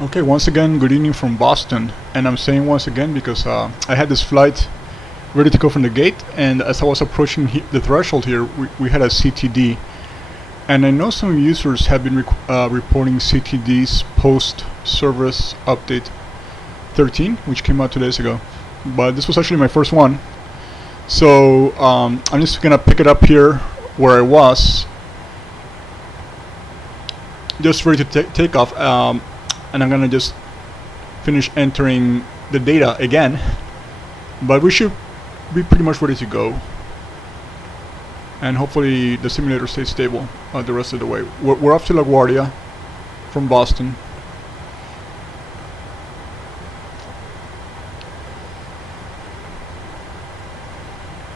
Okay, once again, good evening from Boston. And I'm saying once again because I had this flight ready to go from the gate, and as I was approaching the threshold here, we had a CTD. And I know some users have been reporting CTDs post-service update 13, which came out 2 days ago. But this was actually my first one. So I'm just going to pick it up here where I was, just ready to take off. And I'm gonna just finish entering the data again, but we should be pretty much ready to go, and hopefully the simulator stays stable the rest of the way. We're off to LaGuardia from Boston.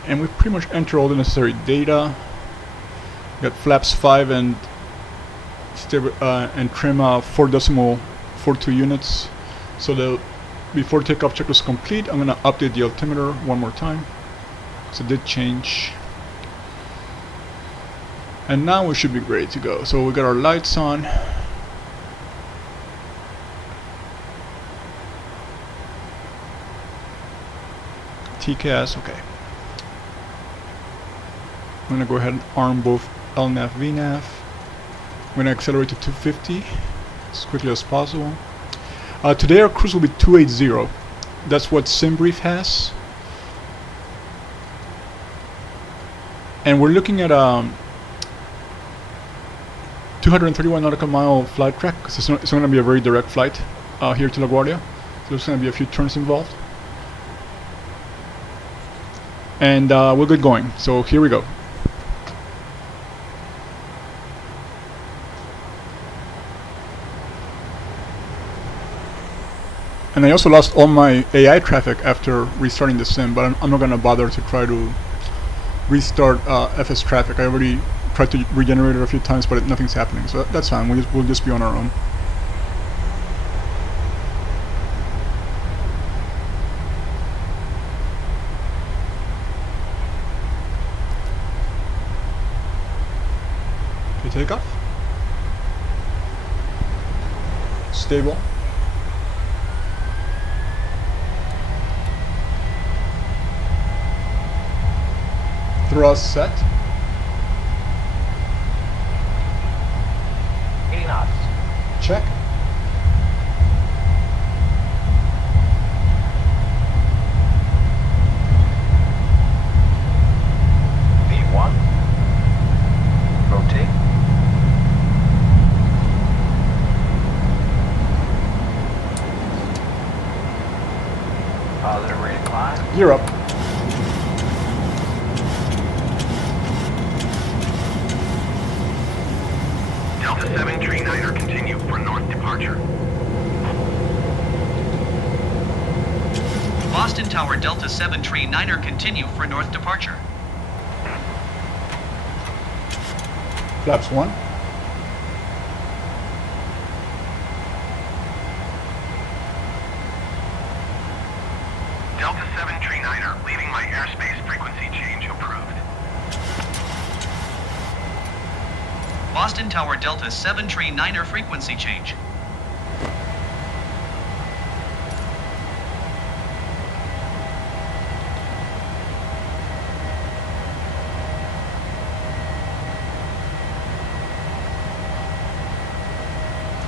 And we've pretty much entered all the necessary data. Got flaps 5 and trim 4.42 units. So the before takeoff checklist is complete, I'm gonna update the altimeter one more time, so it did change. And now we should be ready to go. So we got our lights on. TCAS, okay. I'm gonna go ahead and arm both LNAV, VNAV. I'm gonna accelerate to 250 as quickly as possible. Today our cruise will be 280. That's what SimBrief has. And we're looking at 231 nautical mile flight track, because it's not going to be a very direct flight here to LaGuardia. So there's going to be a few turns involved. And we'll get going. So here we go. And I also lost all my AI traffic after restarting the sim, but I'm not going to bother to try to restart FS traffic. I already tried to regenerate it a few times, but nothing's happening, so that's fine. We'll just be on our own. Okay, takeoff. Stable. Thrust set. 80 knots. Check. V1. Rotate. Positive rate of climb. Gear up. Delta 739er continue for north departure. Boston Tower Delta 739er continue for north departure. Flaps 1. Delta 739er leaving my airspace, frequency change approved. Boston Tower Delta 739er frequency change.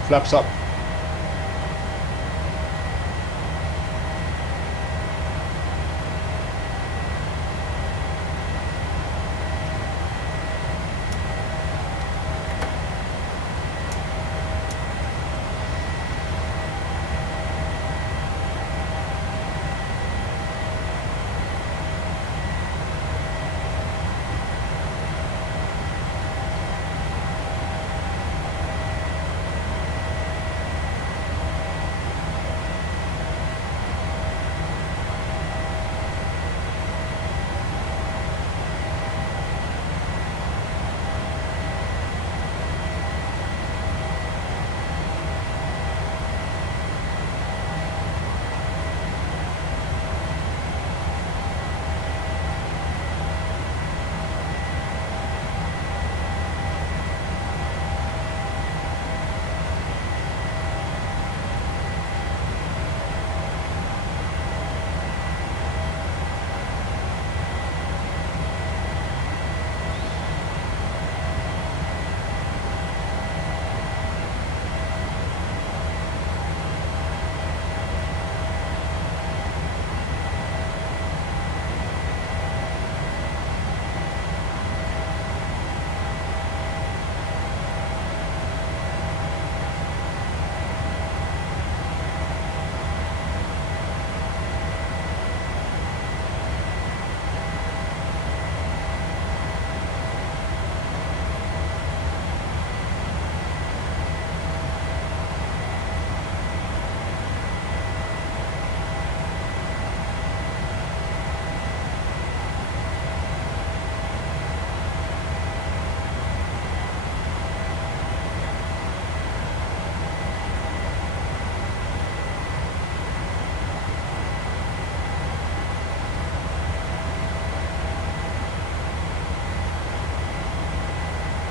Flaps up.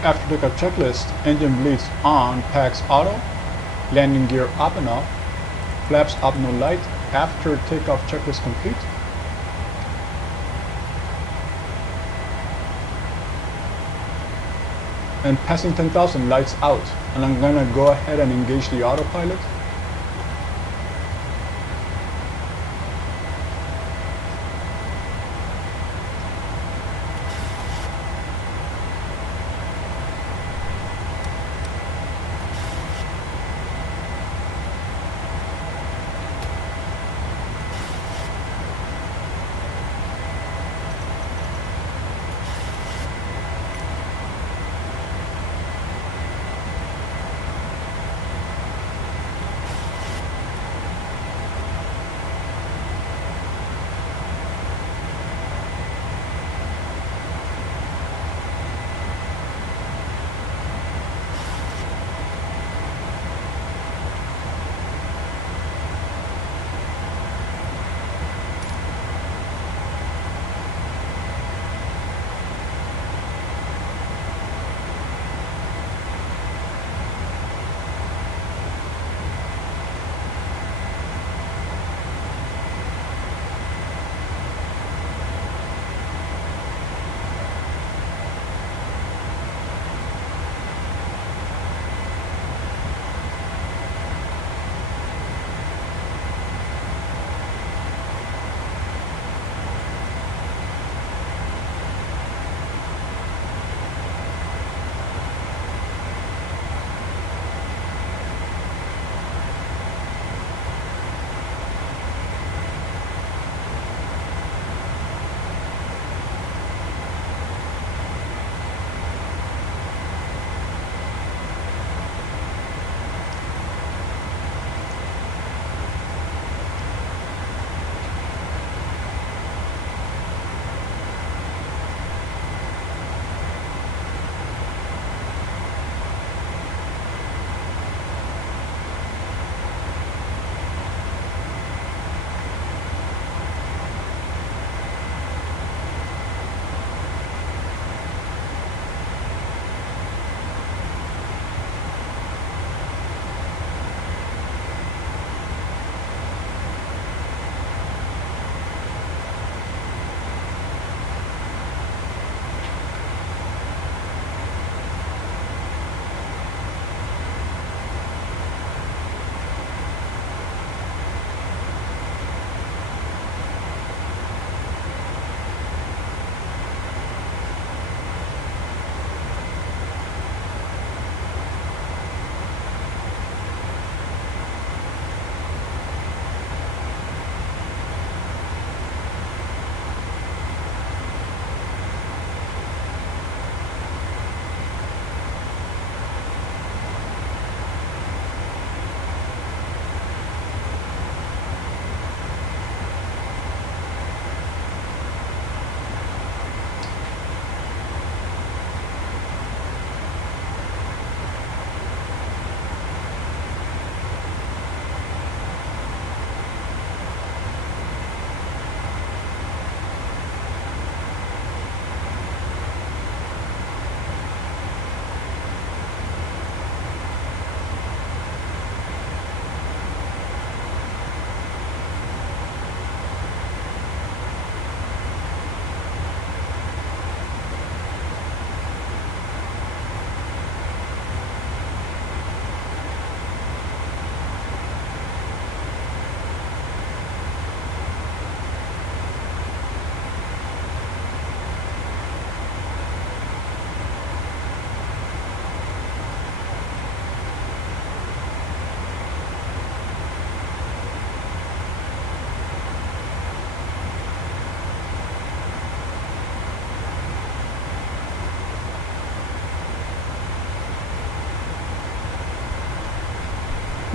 After takeoff checklist, engine bleeds on, packs auto, landing gear up and off, flaps up no light. After takeoff checklist complete. And passing 10,000, lights out. And I'm gonna go ahead and engage the autopilot.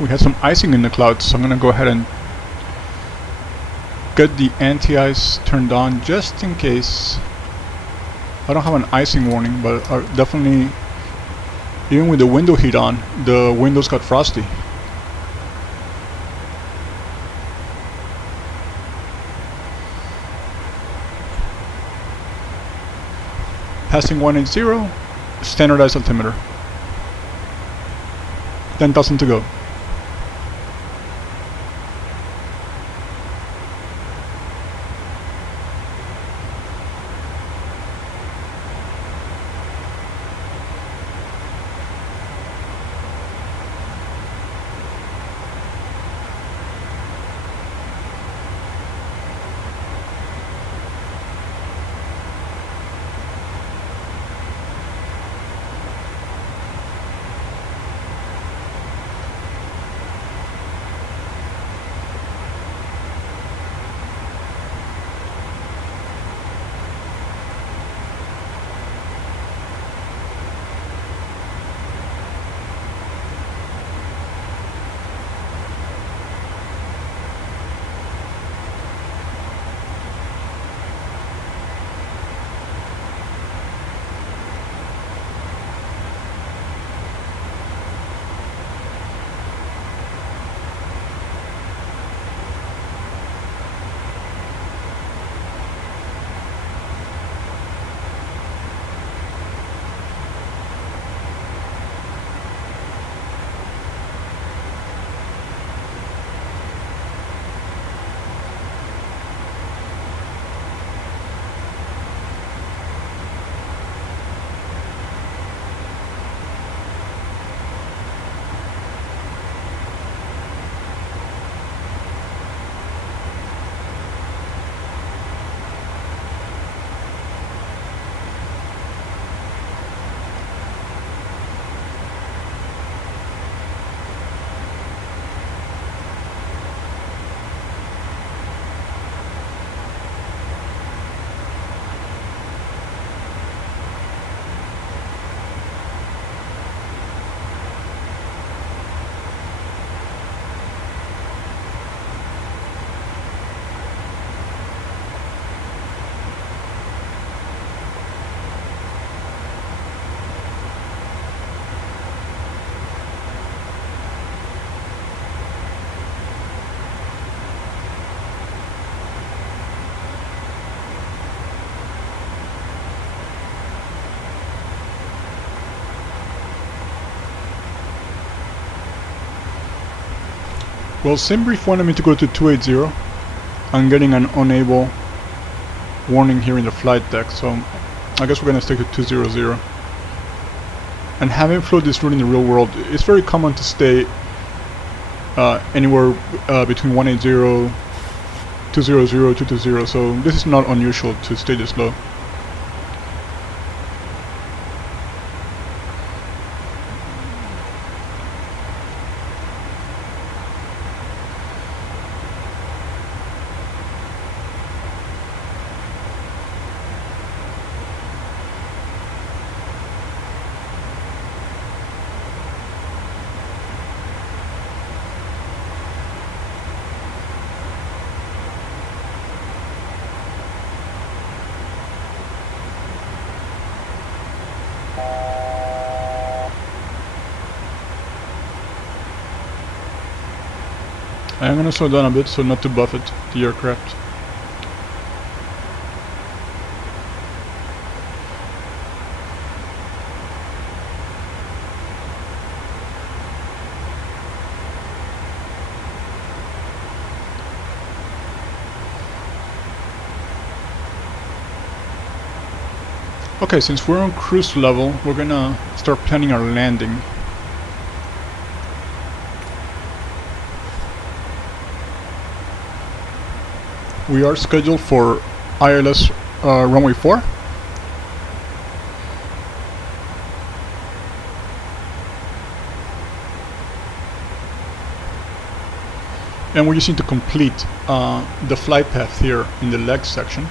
we had some icing in the clouds, so I'm gonna go ahead and get the anti-ice turned on just in case. I don't have an icing warning, but definitely, even with the window heat on, the windows got frosty. Passing 180, standardized altimeter. 10,000 to go. Well, SimBrief wanted me to go to 280. I'm getting an unable warning here in the flight deck, so I guess we're gonna stick to 200. And having flown this route in the real world, it's very common to stay anywhere between 180, 200, 220, so this is not unusual to stay this low. I'm gonna slow down a bit so not to buffet the aircraft. Okay, since we're on cruise level, we're gonna start planning our landing. We are scheduled for ILS runway 4. And we just need to complete the flight path here in the leg section.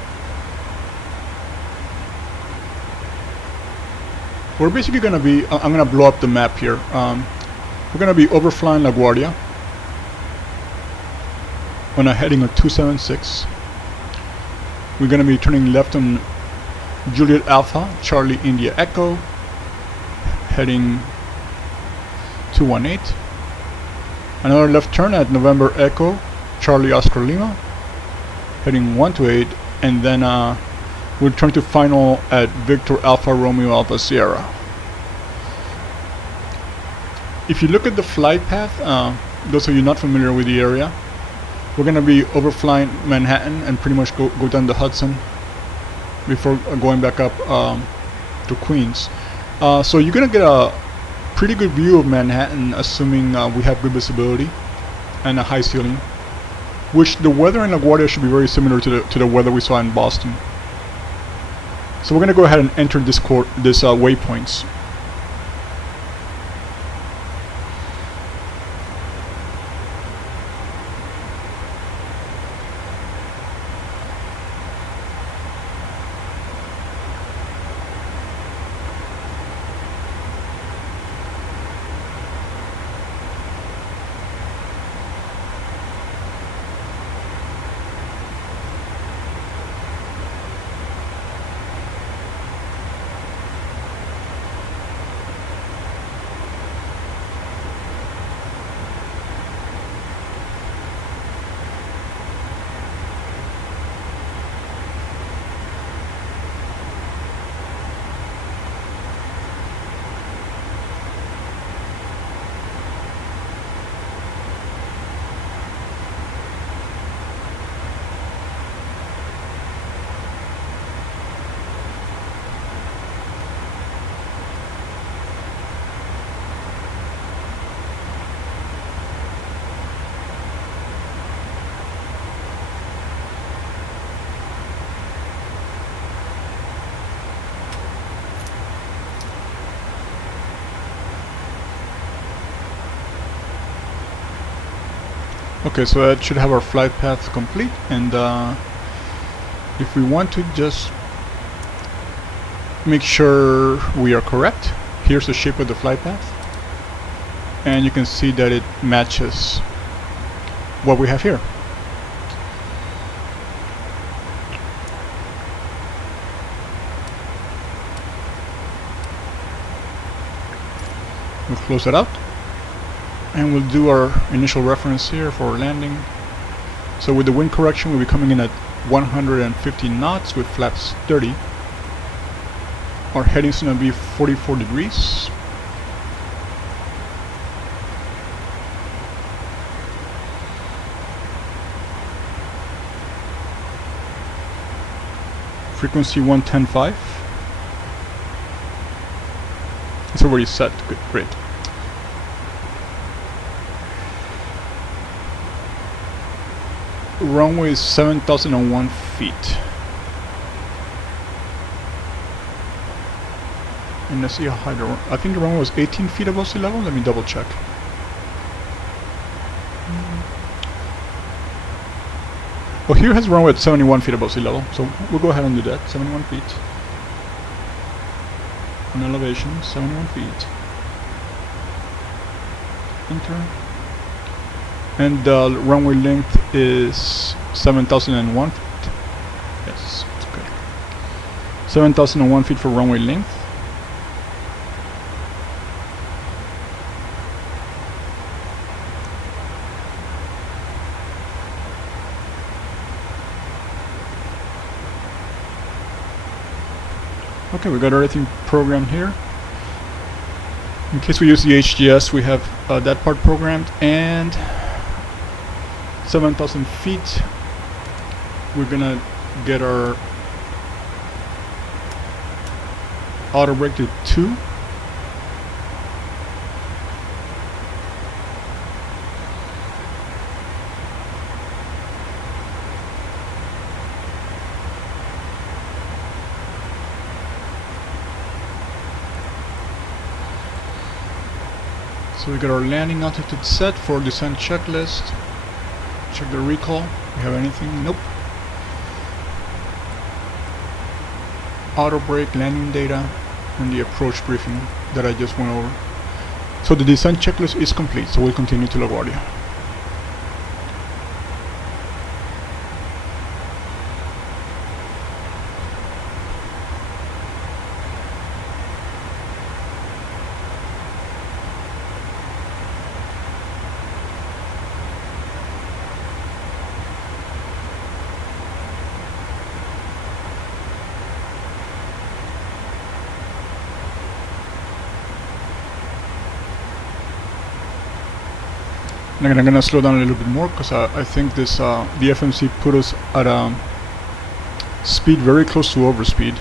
We're basically going to be, I'm going to blow up the map here. We're going to be overflying LaGuardia on a heading of 276. We're going to be turning left on Juliet Alpha, Charlie India Echo, heading 218. Another left turn at November Echo, Charlie Oscar Lima, heading 128, and then we'll turn to final at Victor Alpha Romeo Alpha Sierra. if you look at the flight path, those of you not familiar with the area, we're going to be overflying Manhattan and pretty much go down the Hudson before going back up to Queens. So you're going to get a pretty good view of Manhattan, assuming we have good visibility and a high ceiling, which the weather in LaGuardia should be very similar to the weather we saw in Boston. So we're going to go ahead and enter this waypoints. Okay, so that should have our flight path complete, and if we want to just make sure we are correct, here's the shape of the flight path, and you can see that it matches what we have here. We'll close it out. And we'll do our initial reference here for landing. So with the wind correction, we'll be coming in at 150 knots with flaps 30. Our heading's going to be 44 degrees. Frequency 110.5. It's already set. Good, great. Runway is 7,001 feet. And let's see how high I think the runway was 18 feet above sea level. Let me double check. Well, here has runway at 71 feet above sea level, so we'll go ahead and do that. 71 feet. On elevation, 71 feet. Enter. And the runway length is 7,001 feet. Yes, okay. 7,001 feet for runway length. Okay, we got everything programmed here. In case we use the HGS, we have that part programmed, and 7,000 feet, we're gonna get our auto brake to 2. So we got our landing altitude set for descent checklist. Check the recall. We have anything? Nope. Auto brake, landing data, and the approach briefing that I just went over. So the descent checklist is complete, so we'll continue to LaGuardia. And I'm gonna slow down a little bit more because I think this the FMC put us at a speed very close to overspeed.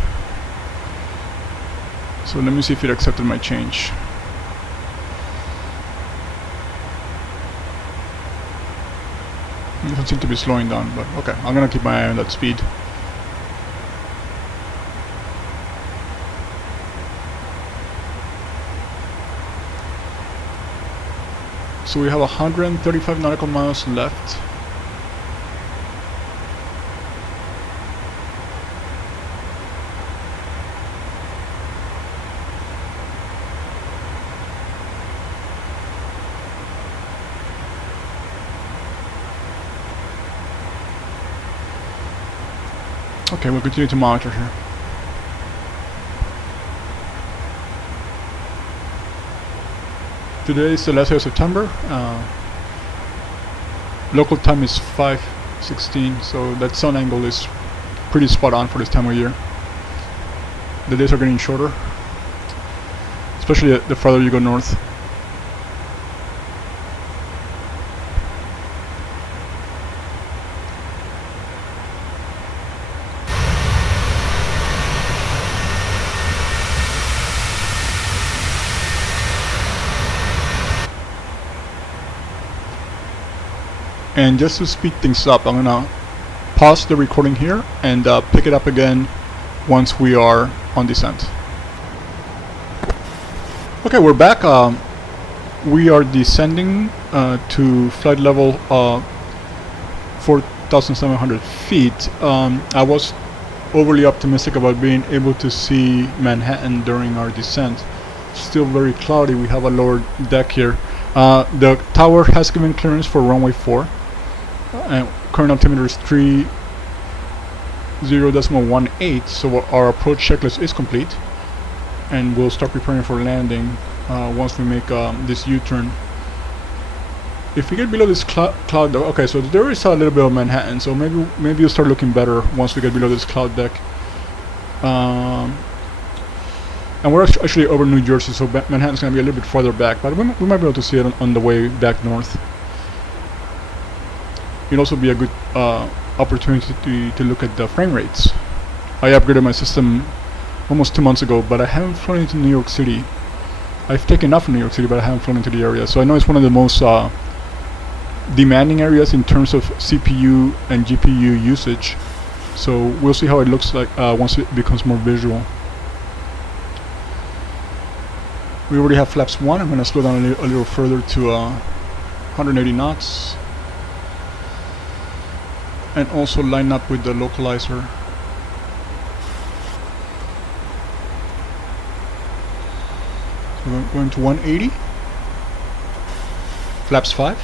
So let me see if it accepted my change. It doesn't seem to be slowing down, but okay, I'm gonna keep my eye on that speed. So we have 135 nautical miles left. Okay, we'll continue to monitor here. Today is the last day of September. Local time is 5:16, so that sun angle is pretty spot on for this time of year. The days are getting shorter, especially the farther you go north. And just to speed things up, I'm gonna pause the recording here and pick it up again once we are on descent. Okay, we're back. We are descending to flight level 4,700 feet. I was overly optimistic about being able to see Manhattan during our descent. Still very cloudy. We have a lower deck here. The tower has given clearance for runway 4. And current altimeter is 30.18, so our approach checklist is complete, and we'll start preparing for landing once we make this U-turn. If we get below this cloud, okay, so there is a little bit of Manhattan, so maybe it'll start looking better once we get below this cloud deck. And we're actually over New Jersey, so Manhattan's gonna be a little bit farther back, but we might be able to see it on the way back north. It'll also be a good opportunity to look at the frame rates. I upgraded my system almost 2 months ago, but I haven't flown into New York City. I've taken off from New York City, but I haven't flown into the area. So I know it's one of the most demanding areas in terms of CPU and GPU usage. So we'll see how it looks like once it becomes more visual. We already have flaps 1. I'm going to slow down a little further to 180 knots. And also line up with the localizer. So we're going to 180. Flaps 5.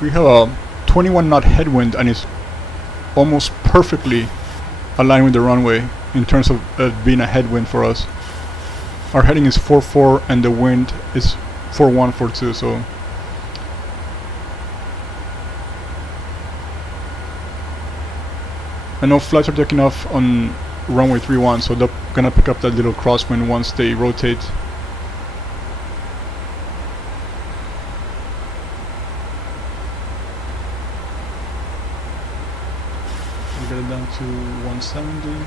We have a 21 knot headwind and it's almost perfectly aligned with the runway in terms of being a headwind for us. Our heading is 4-4 and the wind is 4-1, 4-2, so I know flights are taking off on runway 31, so they're gonna pick up that little crosswind once they rotate. Get it down to 170.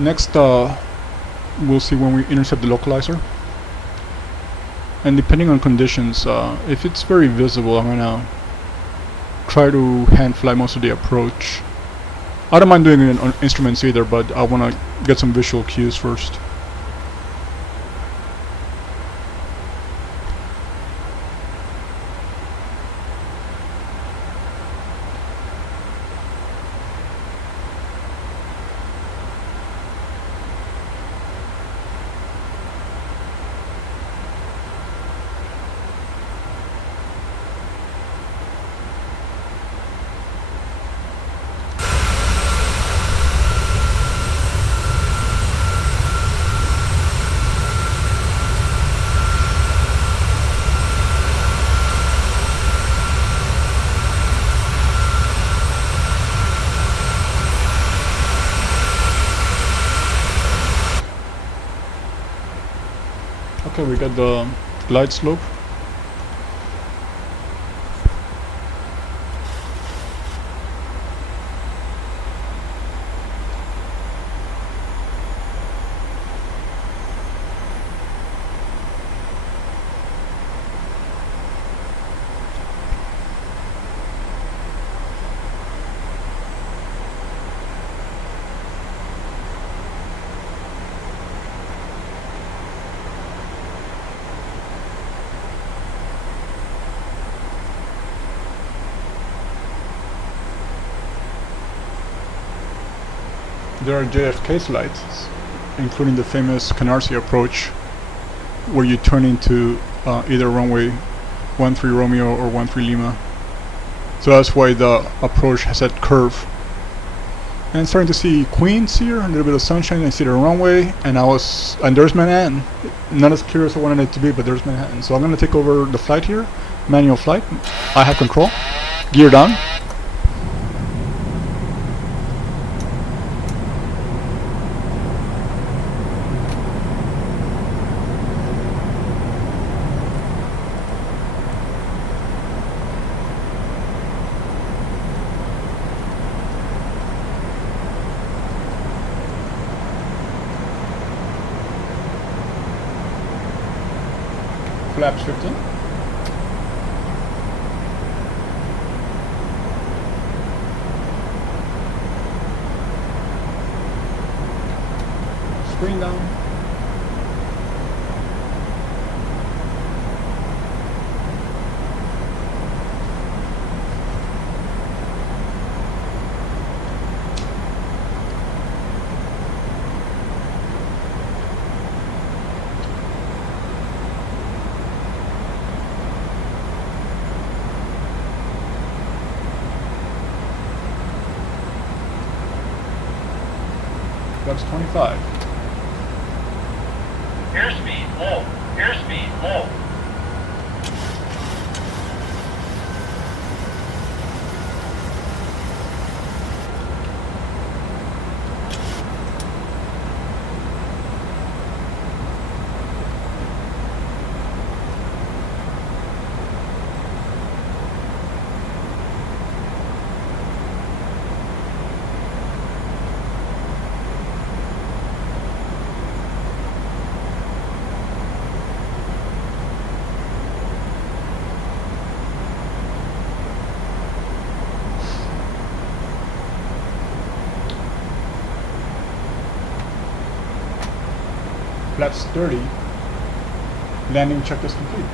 Next, we'll see when we intercept the localizer. And depending on conditions, if it's very visible, I'm gonna try to hand fly most of the approach. I don't mind doing it on instruments either, but I want to get some visual cues first. Okay, we got the glide slope. There are JFK slides, including the famous Canarsie approach, where you turn into either runway 13 Romeo or 13 Lima. So that's why the approach has that curve. And starting to see Queens here, a little bit of sunshine. I see the runway, and there's Manhattan. Not as clear as I wanted it to be, but there's Manhattan. So I'm going to take over the flight here, manual flight. I have control. Gear down. Flaps 15. Screen down. Flaps 25. Airspeed low. Airspeed low. Flaps 30. Landing checklist complete.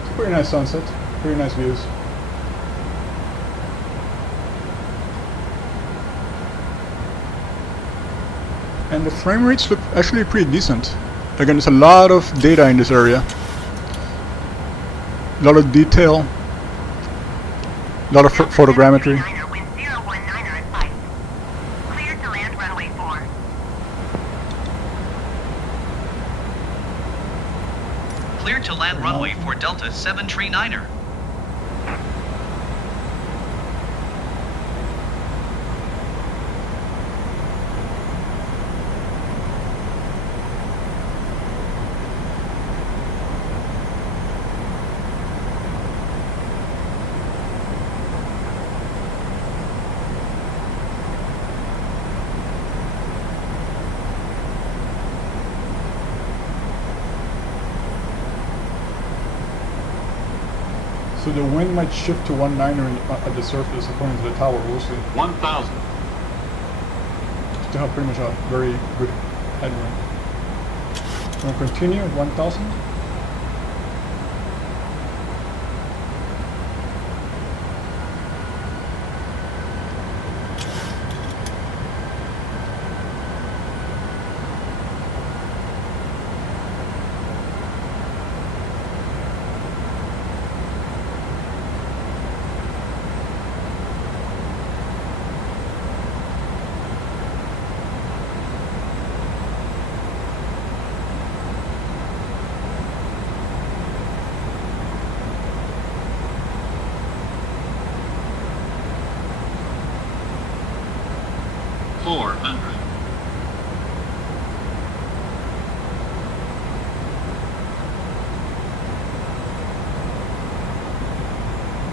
It's a pretty nice sunset. Pretty nice views. And the frame rates look actually pretty decent. Again, there's a lot of data in this area. A lot of detail. A lot of photogrammetry. Cleared to land runway 4. Cleared to land runway for Delta 739er. So the wind might shift to 19er at the surface according to the tower, we'll see. 1,000. Still have pretty much a very good headwind. We'll continue at 1,000.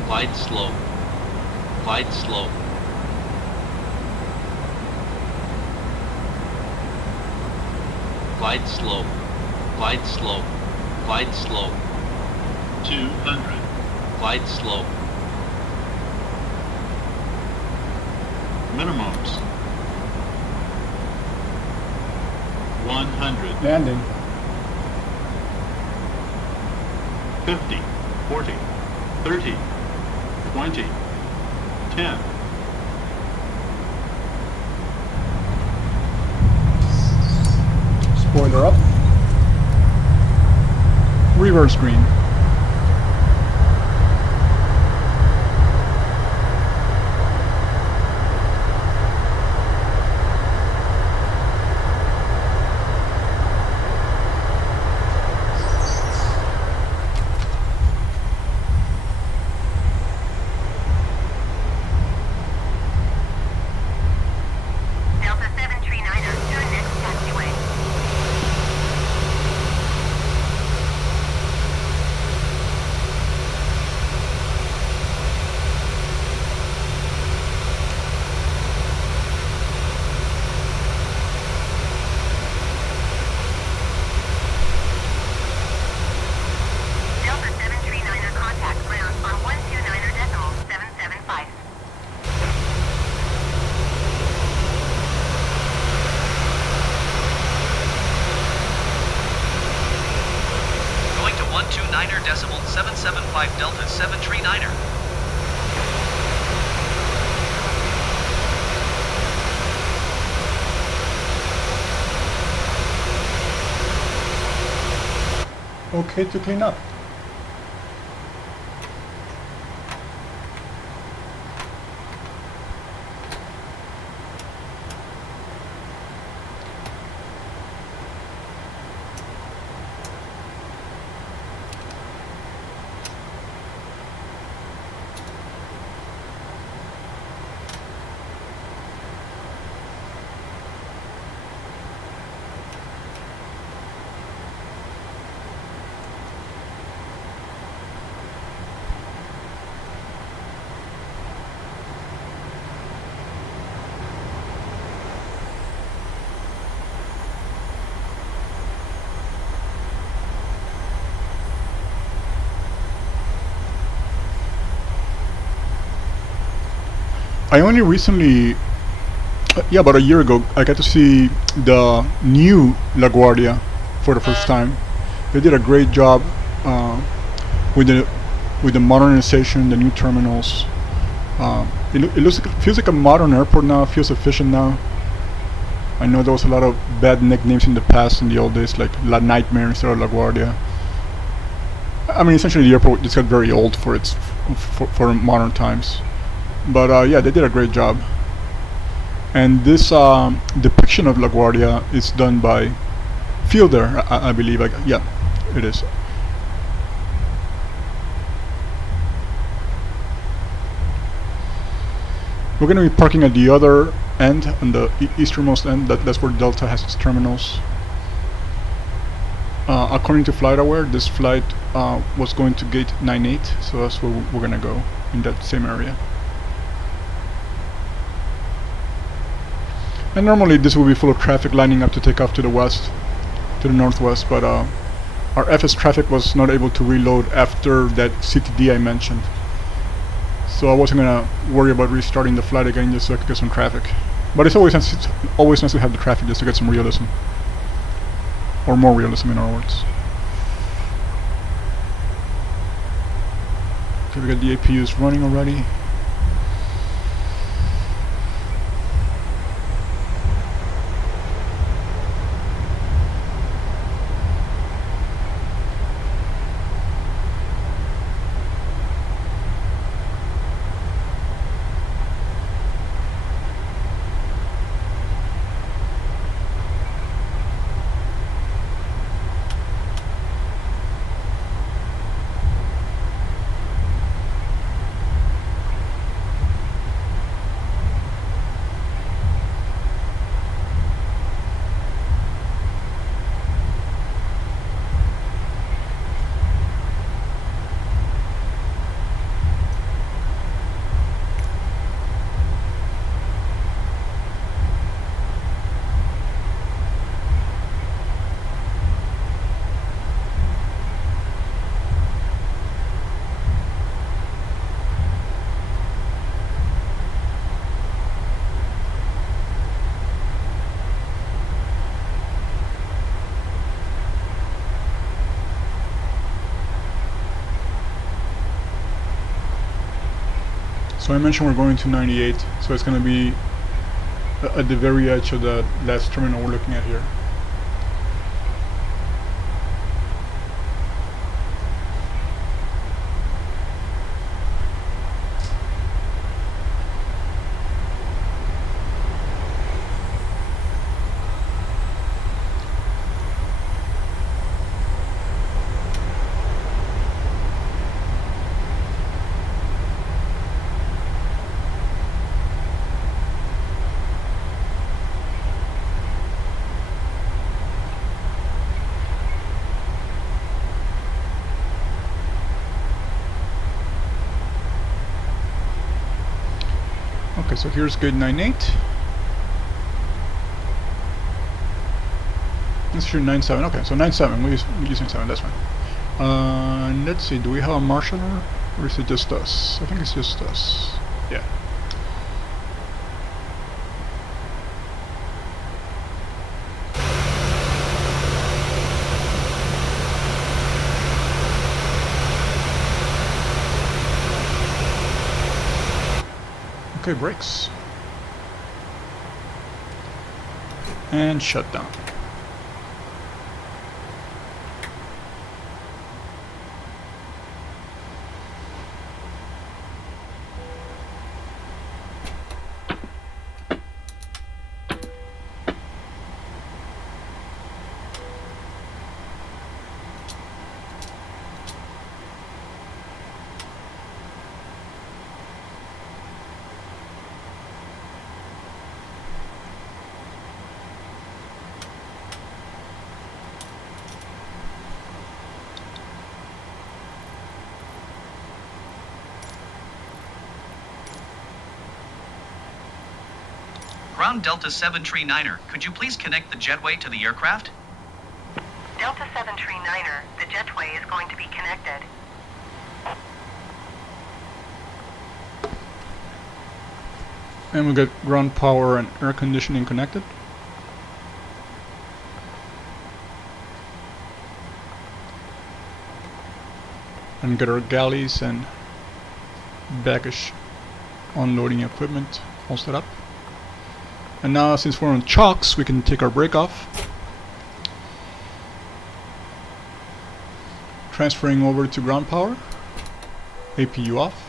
Glide slow. Glide slow. Glide slow. Glide slow. Glide slow. 200. Glide slow. Minimums. 100. Landing. 50. 40. 30. 20. 10. Spoiler up. Reverse green. Delta 739er, turn next taxiway. Delta 739er contact ground on 129er decimal 775. Going to 129er decimal 775 Delta 739er. Okay to clean up. I only recently, yeah, about a year ago, I got to see the new LaGuardia for the first time. They did a great job with the modernization, the new terminals. Feels like a modern airport now. It feels efficient now. I know there was a lot of bad nicknames in the past, in the old days, like La Nightmare instead of LaGuardia. I mean, essentially the airport just got very old for its for modern times. But yeah, they did a great job. And this depiction of LaGuardia is done by Fielder, I believe. Yeah, it is. We're going to be parking at the other end, on the easternmost end. That's where Delta has its terminals. According to FlightAware, this flight was going to gate 98, so that's where we're going to go, in that same area. And normally this will be full of traffic lining up to take off to the west, to the northwest, but our FS traffic was not able to reload after that CTD I mentioned. So I wasn't gonna worry about restarting the flight again just so I could get some traffic. But it's always nice to have the traffic just to get some realism. Or more realism in other words. Okay, we got the APUs running already. So I mentioned we're going to 98, so it's going to be at the very edge of the last terminal we're looking at here. Okay, so here's gate 98. This is your 97. Okay, so 97. We're using 7. That's fine. Let's see. Do we have a marshaller, or is it just us? I think it's just us. Yeah. Okay, brakes. And shut down. Ground Delta 739er, could you please connect the jetway to the aircraft? Delta 739er, the jetway is going to be connected. And we got ground power and air conditioning connected. And get our galleys and baggage unloading equipment all set up. And now, since we're on chocks, we can take our brake off. Transferring over to ground power. APU off.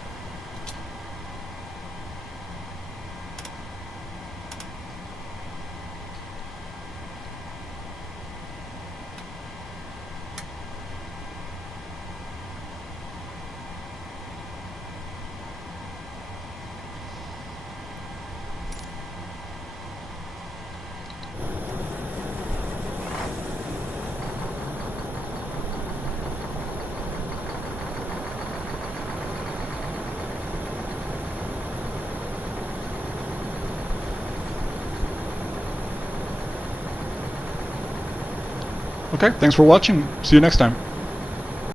Okay, thanks for watching. See you next time.